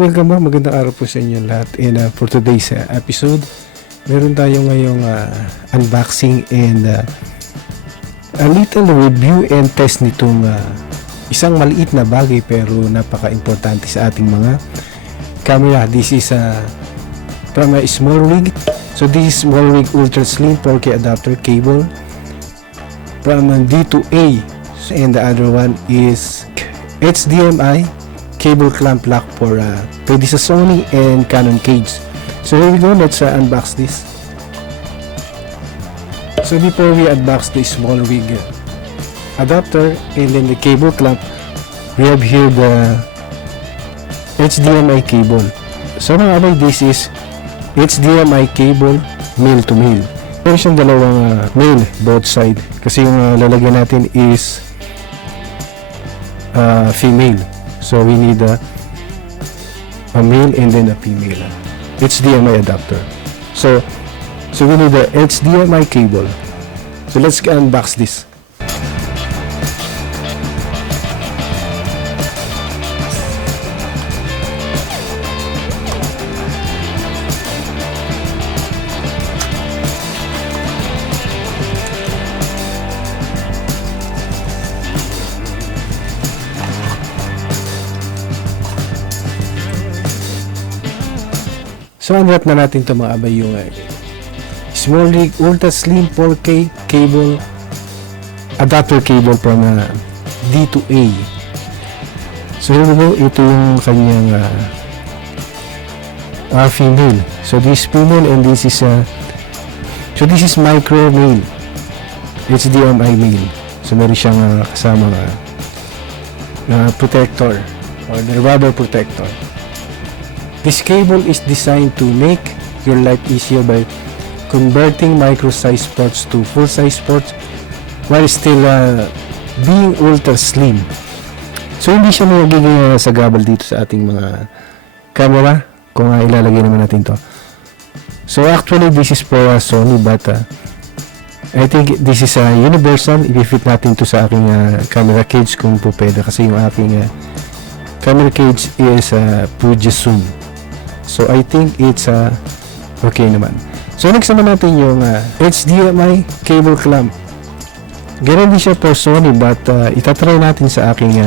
welcome back. Magandang araw po sa inyo lahat. And for today's episode, meron tayo ngayong unboxing and a little review and test nitong isang maliit na bagay pero napaka-importante sa ating mga camera. This is from a SmallRig. So this is SmallRig Ultra Slim 4K adapter cable from D to A, and the other one is HDMI cable clamp lock for pwede sa Sony and Canon cage. So here we go, let's unbox this. So before we unbox the SmallRig adapter and then the cable clamp, we have here the HDMI cable. So mga abay, this is HDMI cable male to male. Meron siyang dalawang male both side kasi yung lalagyan natin is female. So we need a male and then a female HDMI adapter. So we need the HDMI cable. So let's unbox this. So unwrap na natin ito mga abay, yung SmallRig Ultra Slim 4K cable adapter cable from D to A. So here we go, ito yung kanyang female. So this is female and this is so this is micro male, HDMI male. So meron siyang kasama protector or the rubber protector. This cable is designed to make your life easier by converting micro-size ports to full-size ports while still being ultra slim. So hindi siya magiging sagabal dito sa ating mga camera kung ilalagay naman natin to. So actually this is for Sony, but I think this is universal. I-fit natin to sa aking camera cage kung po pwede, kasi yung aking camera cage is Pabz. So I think it's okay naman. So next naman natin yung HDMI cable clamp. Ganun din siya for Sony, but itatry natin sa aking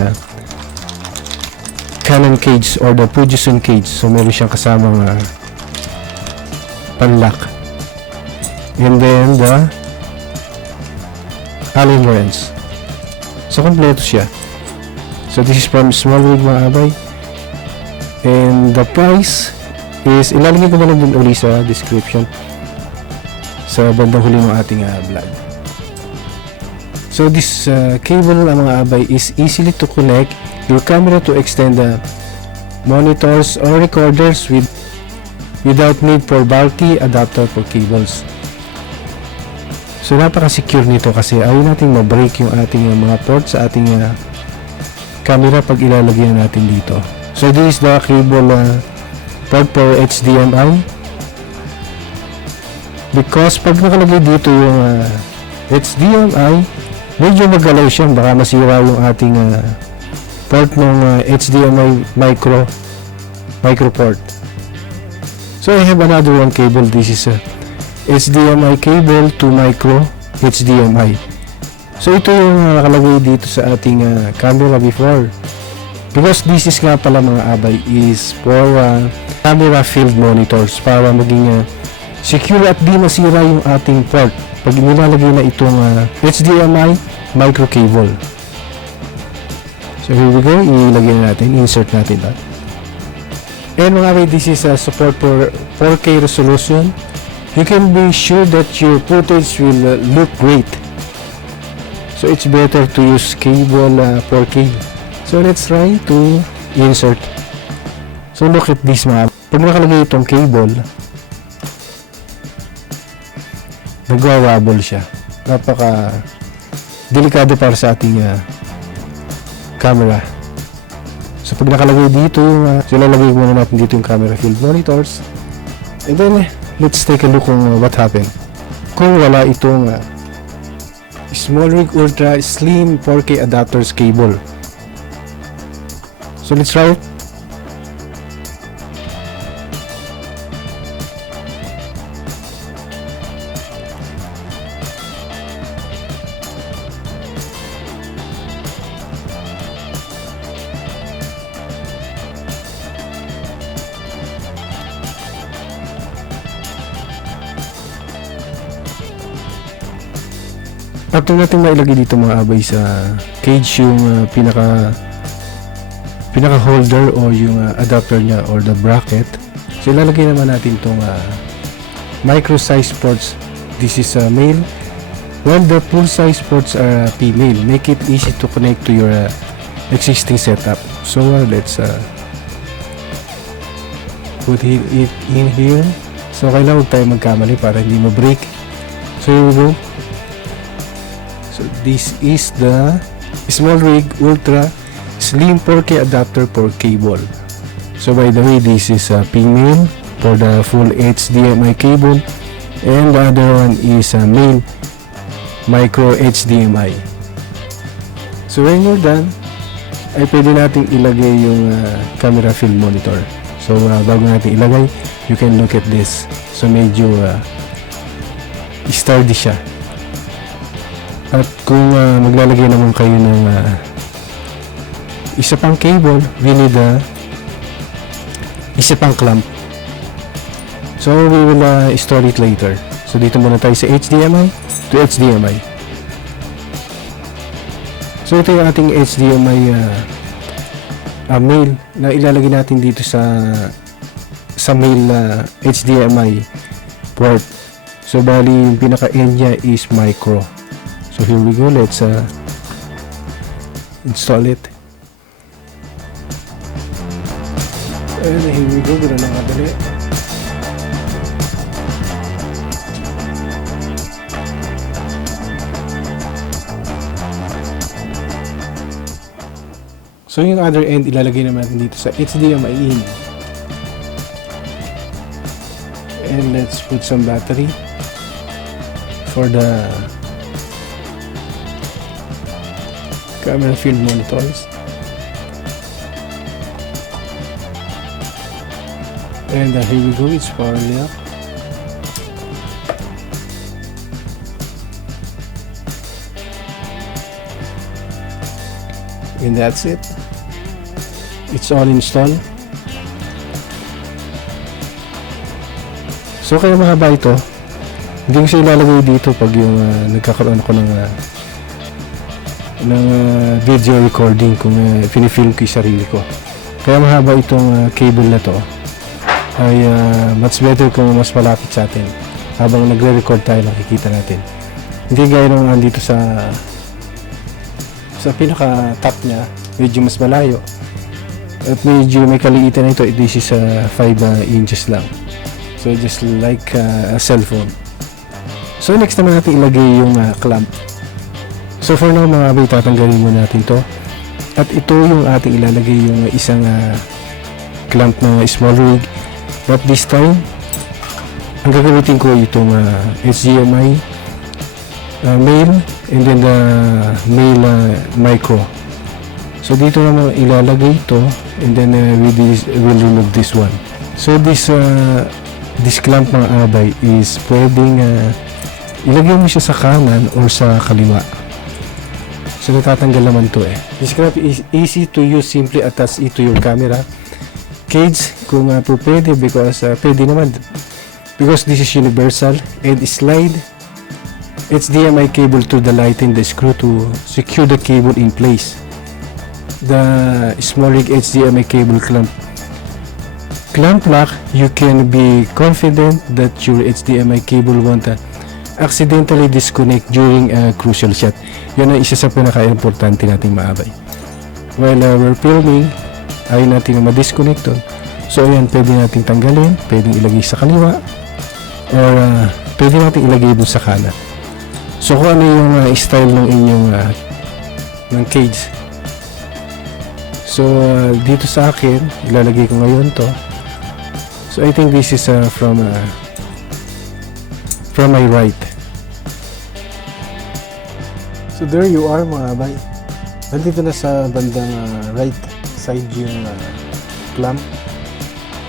Canon cage or the Pabz cage. So meron siyang kasamang panlock. And then the Allen wrench. So kompleto siya. So this is from SmallRig mga abay. And the price is ilalagay ko na lang din uli sa description sa bandang huli ng ating vlog. So this cable mga abay is easily to connect your camera to extend the monitors or recorders without need for bulky adapter for cables. So napaka-secure nito kasi ayaw natin ma-break yung ating mga ports sa ating camera pag ilalagay natin dito. So this is the cable port for HDMI, because pag nakalagay dito yung HDMI, medyo magalaw siya, baka masira yung ating port ng HDMI micro port. So I have another one cable. This is HDMI cable to micro HDMI. So ito yung nakalagay dito sa ating camera before, because this is nga pala mga abay is for camera field monitors para maging secure at di masira yung ating port pag nilalagay na itong HDMI micro cable. So here we go, ilagay natin, insert natin that. And mga abay, this is support for 4K resolution. You can be sure that your footage will look great. So it's better to use cable 4K. So let's try to insert. So look at this mga. Pag nakalagay itong cable, nagwa-wobble siya. Napaka delikado para sa ating camera. So pag nakalagay dito, so lalagay muna natin dito yung camera field monitors. And then let's take a look kung what happened kung wala itong SmallRig Ultra Slim 4K adapters cable. So let's try it. After natin mailagay dito mga abay sa cage yung pinaka holder o yung adapter niya or the bracket, so ilalagay naman natin itong micro size ports. This is male, while the full size ports are female. Make it easy to connect to your existing setup. So let's put it in here. So kailangan huwag tayo magkamali para hindi ma-break. So here we go. So this is the SmallRig Ultra Slim 4K adapter for cable. So by the way, this is a female for the full HDMI cable, and the other one is a male micro HDMI. So when you're done, ay pwede nating ilagay yung camera film monitor. So bago natin ilagay, you can look at this. So medyo sturdy siya. At kung maglalagay naman kayo ng isa pang cable, we need isa pang clamp. So we will install it later. So dito muna tayo sa HDMI to HDMI. So ito yung ating HDMI male na ilalagay natin dito sa male HDMI port. So bali yung pinaka end niya is micro. So here we go, let's install it. And here we go, gano'n lang kadali. So yung other end ilalagay naman natin dito sa HDMI in. And let's put some battery for the camera field monitors. And here we go, it's powering up. And that's it. It's all installed. So kaya mahaba ito. Hindi ko siya ilalagay dito pag yung nagkakaroon ako ng video recording kung pinifilm ko yung sarili ko. Kaya mahaba itong cable na to. Ay much better kung mas malapit sa atin. Habang nagre-record tayo, nakikita natin. Hindi gaya nung andito sa pinaka top niya, medyo mas malayo. At medyo may kaliitan na ito. This is 5 inches lang. So just like a cellphone. So next naman natin ilagay yung clamp. So for now mga abay, tatanggalin muna natin to. At ito yung ating ilalagay yung isang clamp na SmallRig. But this time, ang gagamitin ko itong HDMI male and then the male micro. So dito naman ilalagay ito, and then we'll remove this one. So this clamp mga abay is pwedeng ilagay mo siya sa kanan or sa kaliwa. So natatanggal naman to eh. This clamp is easy to use. Simply attach it to your camera cage kung po pwede, because pwede naman because this is universal, and slide HDMI cable to the light and the screw to secure the cable in place. The SmallRig HDMI cable clamp lock, you can be confident that your HDMI cable won't accidentally disconnect during a crucial shot. Yun ang isa sa pinaka-importante nating maabay. While we're filming, ayaw natin na ma-disconnect doon. So ayan, pwede natin tanggalin, pwedeng ilagay sa kaliwa, or pwede natin ilagay doon sa kanan. So kung ano yung style ng inyong ng cage. So dito sa akin, ilalagay ko ngayon to. So I think this is from my right. So there you are mga abay. Nandito na sa bandang right side yung clamp,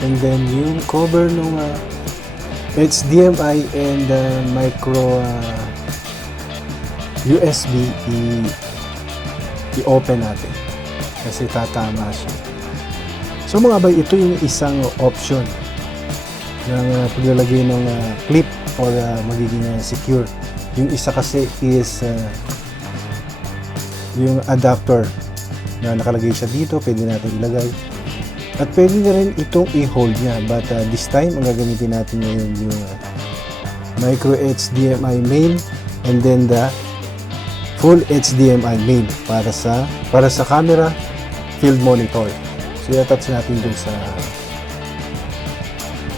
and then yung cover ng HDMI and micro USB i-open natin kasi tatama siya. So mga abay, ito yung isang option ng paglalagay ng clip or magiging secure. Yung isa kasi is yung adapter na nakalagay siya dito, pwede natin ilagay. At pwede na rin itong i-hold niya. But this time, ang gagamitin natin ngayon yung micro HDMI main and then the full HDMI main para sa camera field monitor. So i-attach natin dun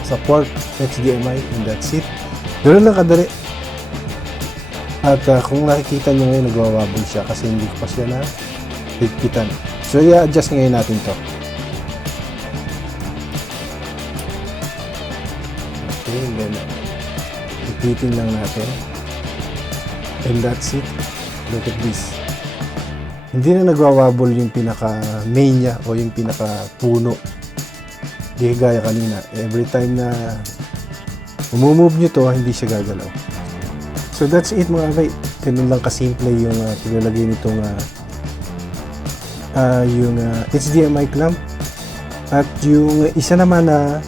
sa port HDMI and that's it. Ganoon lang kadali. At kung nakikita nyo ngayon, nagwawabol siya kasi hindi ko pa siya na higpitan. So i-adjust ngayon natin to. Okay, and then higpitin lang natin. And that's it. Look at this. Hindi na nagwawabol yung pinaka main niya o yung pinaka puno. Hindi gaya kanina. Every time na umumove nyo to, hindi siya gagalaw. So that's it mga kabay. Ganun lang kasimple yung pinalagay nitong yung HDMI clamp. At yung isa naman na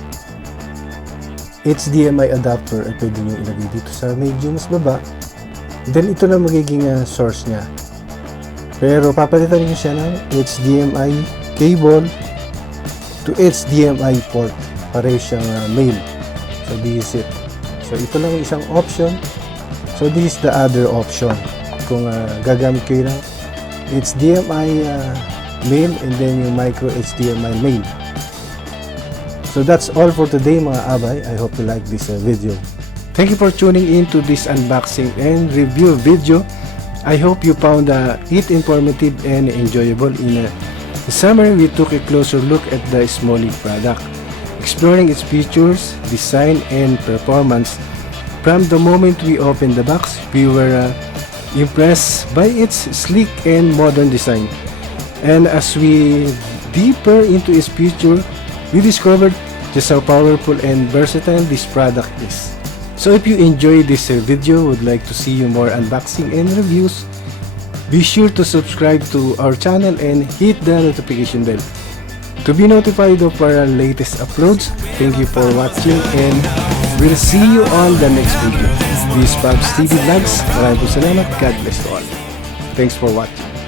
HDMI adapter ay pwede nyo ilagay dito sa medyo mas baba. Then ito na magiging source niya. Pero papalitan nyo siya ng HDMI cable to HDMI port. Pareho siyang main. So this is it. So ito lang yung isang option. So this is the other option. Kung gagamit kayo ng HDMI main and then yung micro HDMI main. So that's all for today mga abay. I hope you like this video. Thank you for tuning in to this unboxing and review video. I hope you found it informative and enjoyable. In summary, we took a closer look at the SmallRig product, exploring its features, design, and performance. From the moment we opened the box, we were impressed by its sleek and modern design. And as we deeper into its feature, we discovered just how powerful and versatile this product is. So if you enjoyed this video, would like to see more unboxing and reviews, be sure to subscribe to our channel and hit the notification bell to be notified of our latest uploads. Thank you for watching and we'll see you on the next video. This is Pabz TV Vlogs. Maraming salamat. God bless to all. Thanks for watching.